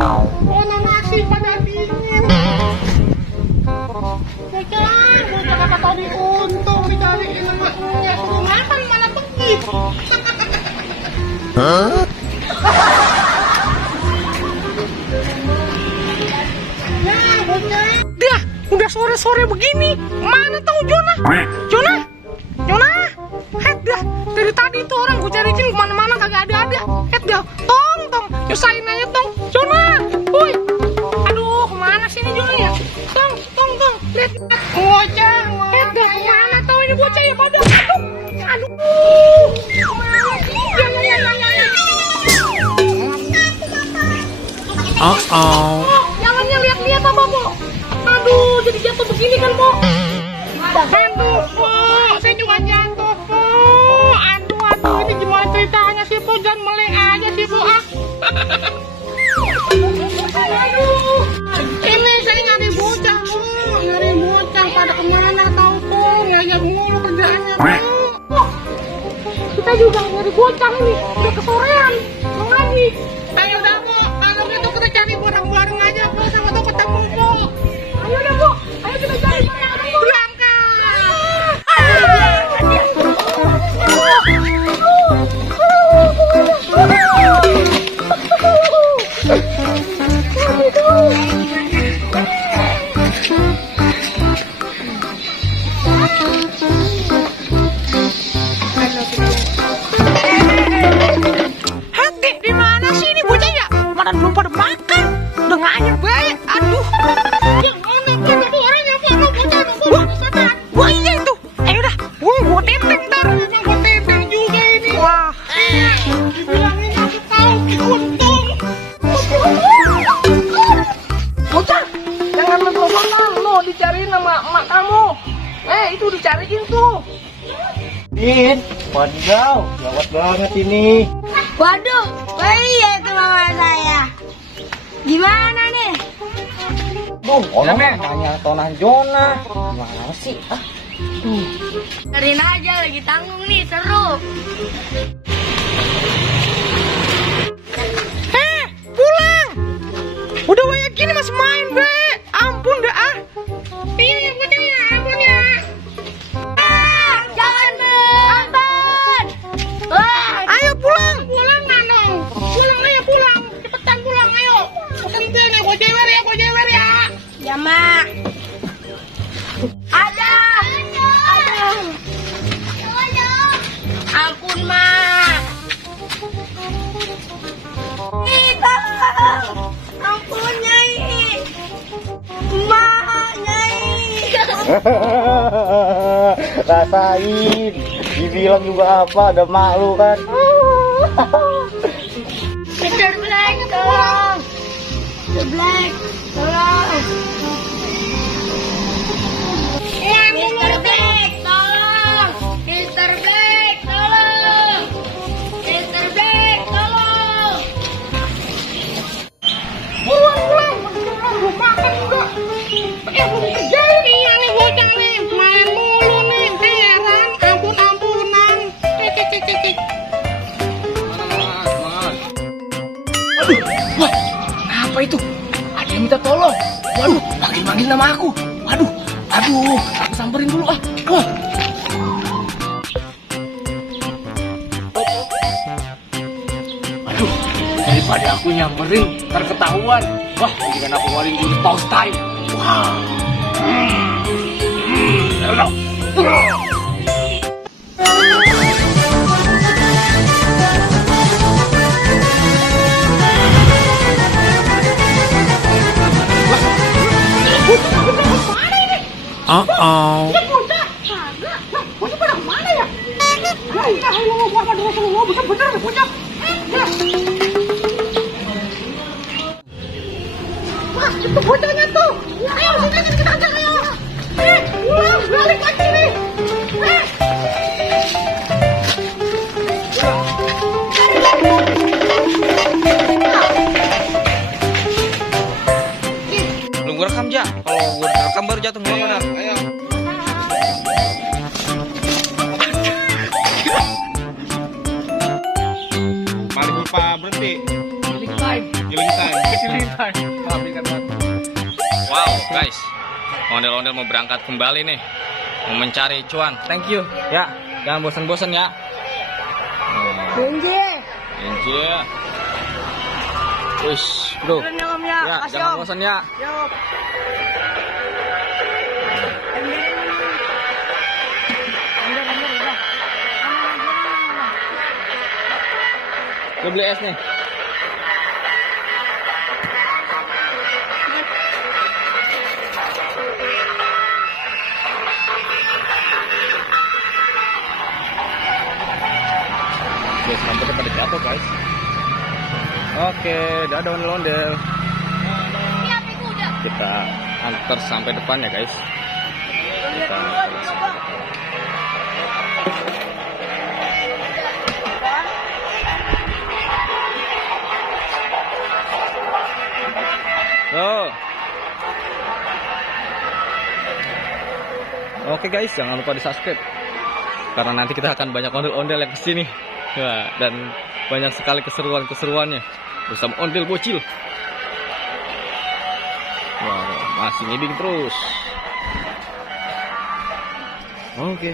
Mana nasi pada dingin. Bocah kata tadi untung dicariin sama emaknya, suruh makan mana pergi. Hah? Ya bocah. Dah, udah sore-sore begini. Mana tahu Jonah? Jonah? Het dah, dari tadi tuh orang gue cariin kemana-mana kagak ada. Het dah, tong, nyusahin aja tong. Jonah, woi. Aduh, kemana sih ini Jonah ya? Tong, lihat. Bocah, het dah, kemana tahu ini bocah ya pada? Aduh, kemana sih? Jangannya lihat-lihat apa, Mo? Aduh, jadi jatuh begini kan, Mo? Aduh, Po, saya juga jatuh, Po. Aduh, ini gimana ceritanya sih, Po? Jangan meleng aja sih, Po, ah. Aduh, ini saya nyari bocah, Po. Nyari bocah, pada kemana tahu, Po? Ngajak mulu kerjaannya, Po. Kita juga nyari bocah ini, udah kesorean. Mau ngaji. Ayo dah, Po. Kalau gitu kita cari bareng-bareng aja, Po. Sama tuh ketemu, Po. Ayo dah, Po. Ayo kita cari bareng-bareng, Po. Hati di mana sih ini bocah ya? Mana belum pada makan? Udah nganyar baik. Aduh. Yang mana tuh orangnya mau bocah sana. Wah iya itu. Ayo dah. Gua tenteng ntar. Emang gua tenteng juga ini. Wah. Dibilangin aku tahu untung. Bocah, jangan mentelepon lo dicariin sama emak kamu. Itu dicariin tuh. Din, wadidaw, gawat banget ini. Waduh, iya itu mama saya. Gimana nih? Orang nanya Tonah Jonah. Gimana sih? Cariin aja lagi tanggung nih, seru. Pulang. Udah banyak gini masih main, Be. Ampun dah ah. Iya, bocah ya, ampun ya. Jangan, Anton. Ayo pulang. Pulang, Nanong. Pulang ayo pulang. Cepetan pulang ayo. Tentu nih, gue jewer ya. Ya, Mak. Ada. Ampun, Mak. Ampun, Nyai. Mak, Nyai. Rasain, dibilang juga apa, ada malu kan. Mr. Black, tolong. Mr. Black, tolong. Mr. Black, tolong. Mr. Black, tolong. Mr. Black, tolong. Pulang. Belum makan juga. Belum kerja nih bocah nih. Main mulu nih. Heran. Ampunan. Cek. Wah, apa itu? Ada yang minta tolong. Waduh, manggil nama aku. Waduh, aku samperin dulu ah. Wah. Aduh, daripada aku nyamperin, ntar ketahuan. Wah, dengan aku ngeluarin jurus pause time. Wah. Ya bocah. Kagak. Nah, bocah pada kemana ya? Ya ilah, ayo bener bocah. Wah, itu bocahnya tuh. Ayo, kita aja ayo. Pulang, balik lagi nih. Belum gue rekam, Ja. Kalau gue rekam baru jatuh nggak benar. Ayo. Mari lupa berhenti. Killing time. Killing time. Silihai. Maafkan banget. Wow, guys. Ondel-ondel mau berangkat kembali nih. Mau mencari cuan. Thank you. Ya, jangan bosan-bosan ya. Benje. Injil. Wish, bro. Turun ya Om ya. Ya, Makasih, jangan Om. bosan ya. Yuk. Lu beli es nih. Oke, sampai pada jatuh guys. Oke, dadah ondel-ondel. Kita antar sampai depan ya guys. Kita antar sampai depan. Tuh. Oke guys, jangan lupa di subscribe karena nanti kita akan banyak ondel-ondel yang kesini. Ya, dan banyak sekali keseruan-keseruannya bersama ondel bocil. Wow, masih ngibing terus. Oke.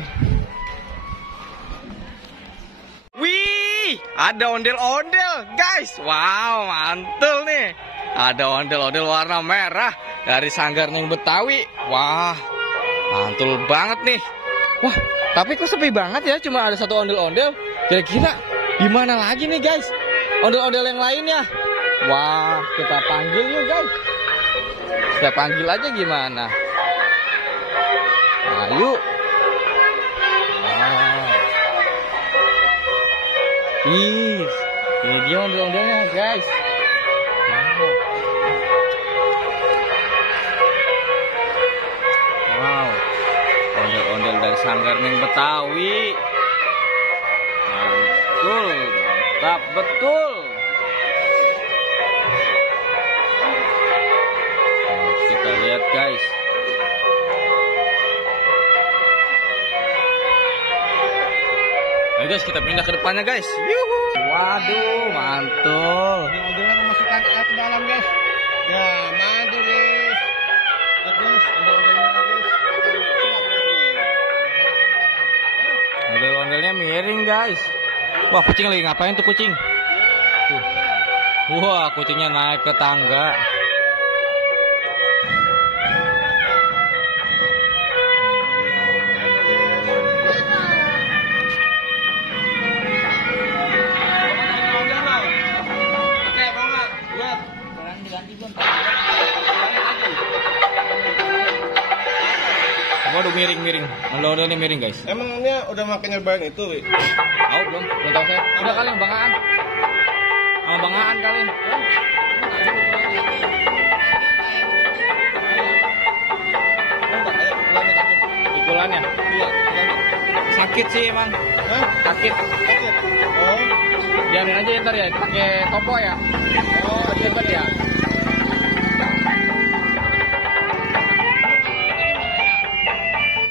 Wih, ada ondel-ondel guys. Wow, mantul nih. Ada ondel-ondel warna merah dari Sanggar Ning Betawi. Wah, mantul banget nih. Wah, tapi kok sepi banget ya, cuma ada satu ondel-ondel. Kira-kira gimana lagi nih guys ondel-ondel yang lainnya? Wah, kita panggil yuk guys. Kita panggil aja gimana? Ayo. Wow. Ih, ini dia ondel-ondelnya guys. Wow, ondel-ondel dari Sanggar Ning Betawi. Mantul, mantap betul. Nah, kita lihat guys. Ayo guys, kita pindah ke depannya guys. Yuhu. Waduh, mantul. Ondel-ondelnya memasukkan ke dalam guys. Ya, mantul guys. Terus ondel-ondelnya guys. Ondel-ondelnya miring guys. Wah, kucing lagi ngapain tuh kucing? Tuh. Wah, kucingnya naik ke tangga. Waduh, miring-miring. Ondel-ondelnya miring guys. Emangnya udah makin nyobain itu, Wi? Tahu belum? Belum tahu saya. Udah kali Bang Aan. Sama Bang Aan kali. Pikulannya. Iya, Sakit sih emang. hah? Sakit. Sakit? Oh, Biarin aja ntar ya, pakai topo ya. oh, Ribet ya.